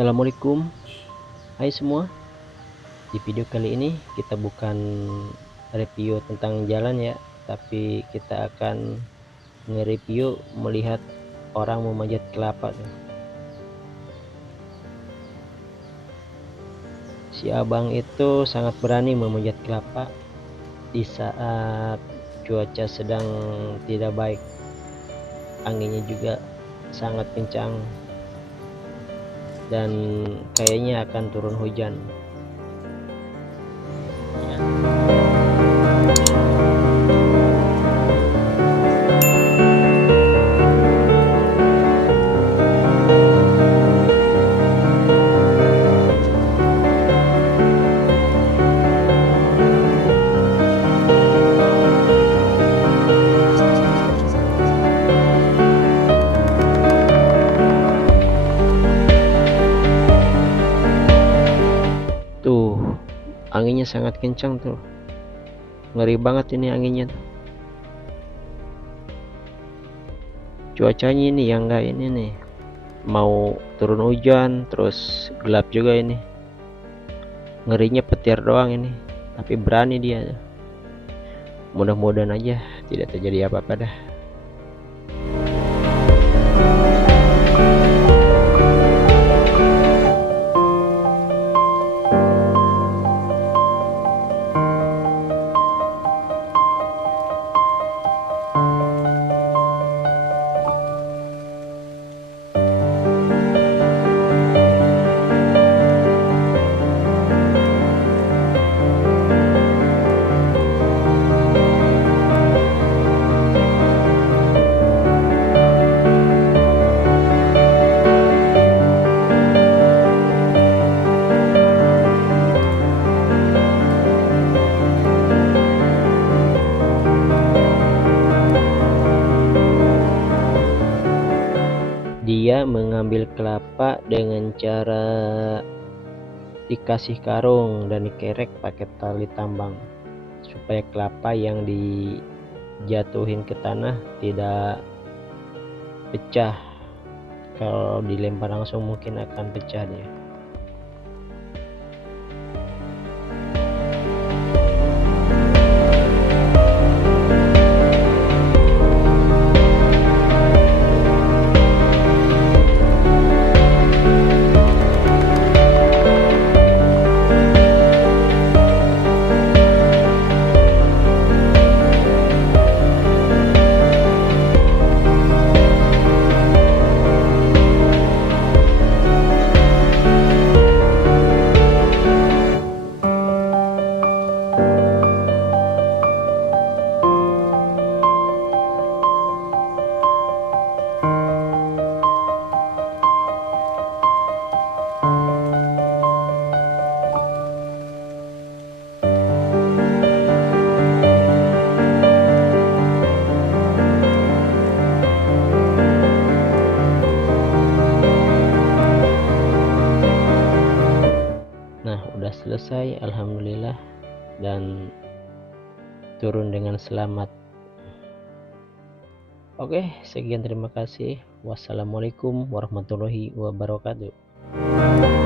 Assalamualaikum, hai semua. Di video kali ini kita bukan review tentang jalan ya, tapi kita akan nge-review melihat orang memanjat kelapa tuh. Si abang itu sangat berani memanjat kelapa di saat cuaca sedang tidak baik. Anginnya juga sangat kencang dan kayaknya akan turun hujan. Tuh, anginnya sangat kencang tuh. Ngeri banget ini anginnya tuh. Cuacanya ini yang enggak ini nih. Mau turun hujan, terus gelap juga ini. Ngerinya petir doang ini, tapi berani dia. Mudah-mudahan aja tidak terjadi apa-apa dah. Dia mengambil kelapa dengan cara dikasih karung dan dikerek pakai tali tambang supaya kelapa yang dijatuhin ke tanah tidak pecah. Kalau dilempar langsung mungkin akan pecah dia. Nah, udah selesai, alhamdulillah, dan turun dengan selamat. Oke, sekian, terima kasih. Wassalamualaikum warahmatullahi wabarakatuh.